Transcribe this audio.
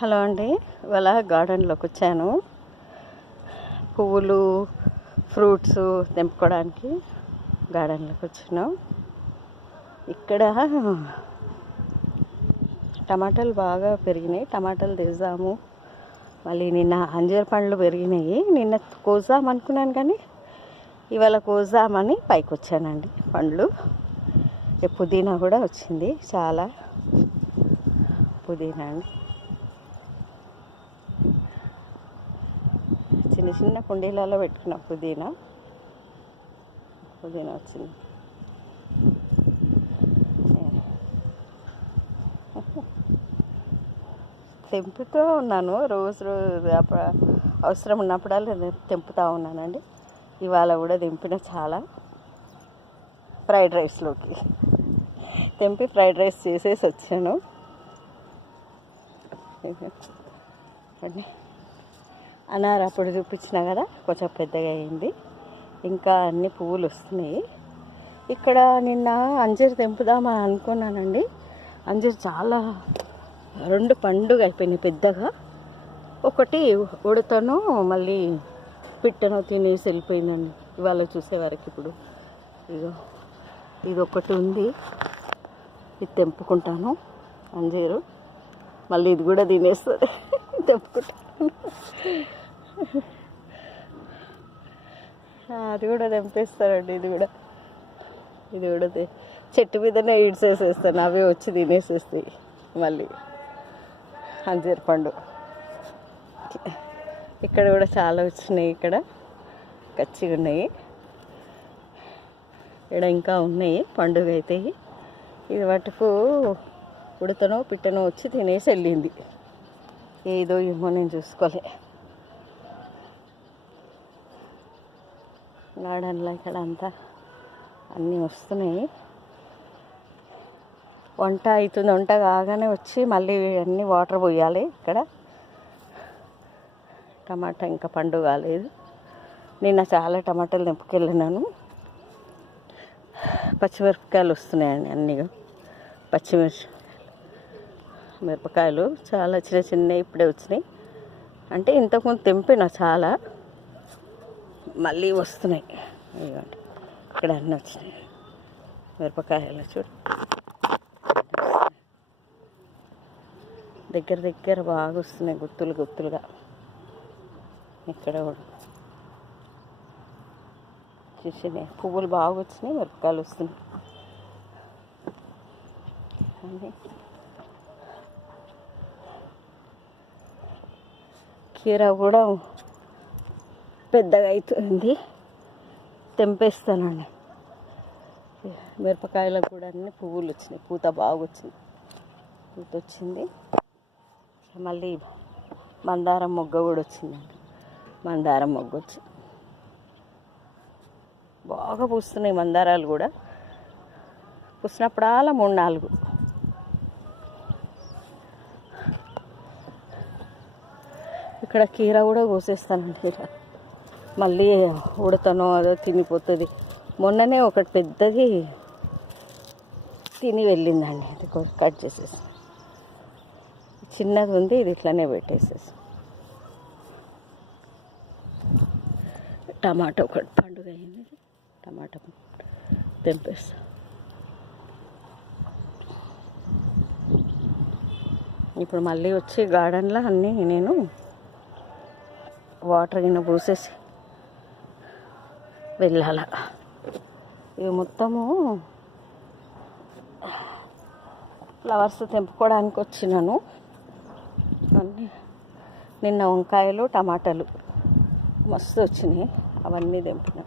Hello అండి, ఇవాళ గార్డెన్లోకి వచ్చాను. పువ్వులు ఫ్రూట్స్ తెంపుకోవడానికి గార్డెన్లోకి వచ్చినాం. ఇక్కడ టమాటాలు బాగా పెరిగినాయి. టమాటాలు తెద్దాము. మళ్ళీ నిన్న అంజీర్ పండ్లు పెరిగినాయి. నిన్న కోద్దాం అనుకున్నాను కానీ ఇవాళ కోద్దామని పైకి వచ్చానండి. పండ్లు పుదీనా కూడా వచ్చింది. చాలా పుదీనా అండి. చిన్న చిన్న కుండీలలో పెట్టుకున్న పుదీనా వచ్చింది. తెంపుతూ ఉన్నాను. రోజు అవసరం ఉన్నప్పుడల్లా తెంపుతూ ఉన్నానండి. ఇవాళ కూడా తెంపిన చాలా. ఫ్రైడ్ రైస్లోకి తెంపి ఫ్రైడ్ రైస్ చేసేసి వచ్చాను. అనారు అప్పుడు చూపించినా కదా, కొంచెం పెద్దగా అయింది. ఇంకా అన్ని పువ్వులు వస్తున్నాయి. ఇక్కడ నిన్న అంజీర్ తెంపుదామని అనుకున్నానండి. అంజీర్ చాలా 2 పండుగ అయిపోయినాయి పెద్దగా. ఒకటి ఉడతను మళ్ళీ పిట్టను తినేసి వెళ్ళిపోయిందండి. ఇవాళ చూసేవారికి ఇప్పుడు ఇది ఒకటి ఉంది. ఇది తెంపుకుంటాను. అంజీరు మళ్ళీ ఇది కూడా తినేస్తుంది. తెంపుకుంటాను. అది కూడా తెంపేస్తారండి. ఇది కూడా చెట్టు మీదనే ఈడ్చేసేస్తాను. అవే వచ్చి తినేసేస్తాయి. మళ్ళీ అంజీర్ పండు ఇక్కడ కూడా చాలా వచ్చినాయి. ఇక్కడ కచ్చిగా ఉన్నాయి. ఇక్కడ ఇంకా ఉన్నాయి. పండుగ అయితే ఇది మటుకు ఉడతనో పిట్టనో వచ్చి తినేసి వెళ్ళింది. ఏదో ఏమో నేను చూసుకోలే. గార్డెన్లో ఇక్కడ అంతా అన్నీ వస్తున్నాయి. వంట అవుతుంది. వంట కాగానే వచ్చి మళ్ళీ అన్నీ వాటర్ పోయాలి. ఇక్కడ టమాటా ఇంకా పండు కాలేదు. నిన్న చాలా టమాటాలు తెంపుకెళ్ళినాను. పచ్చిమిరపకాయలు వస్తున్నాయండి. అన్నీగా మిరపకాయలు చాలా చిన్న చిన్నవి ఇప్పుడే వచ్చినాయి. అంటే ఇంతకుముందు తెంపిన చాలా, మళ్ళీ వస్తున్నాయి. ఇవ్వండి, ఇక్కడ అన్నీ వచ్చినాయి. మిరపకాయలు చూడు, దగ్గర బాగా వస్తున్నాయి. గుత్తులుగా ఇక్కడ కూడా చూసినాయి. పువ్వులు బాగా వచ్చినాయి. మిరపకాయలు వస్తున్నాయి. కీర కూడా పెద్దగా అవుతుంది. తెంపేస్తానండి. మిరపకాయలకు కూడా అన్ని పువ్వులు వచ్చినాయి. పూత బాగా వచ్చింది. మళ్ళీ మందారం మొగ్గ కూడా వచ్చిందండి. మందారం మొగ్గ వచ్చింది. బాగా పూస్తున్నాయి మందారాలు కూడా. పూసినప్పుడల్లా 3-4. ఇక్కడ కీర కూడా కోసేస్తానండి. మళ్ళీ ఉడతనో అదో తినిపోతుంది. మొన్ననే ఒకటి పెద్దది తిని వెళ్ళిందండి. అది కట్ చేసేసి, చిన్నది ఉంది. ఇది ఇట్లానే పెట్టేసేసి. టమాటా ఒకటి పండుగ అయింది. టమాటా తెంపేస్తా. ఇప్పుడు మళ్ళీ వచ్చి గార్డెన్లో అన్నీ నేను వాటర్ గిన్నె పూసేసి వెళ్ళాల. ఇవి మొత్తము ఫ్లవర్స్ తెంపుకోవడానికి వచ్చినాను. అన్నీ నిన్న వంకాయలు టమాటాలు మస్తు వచ్చినాయి. అవన్నీ తెంపినా.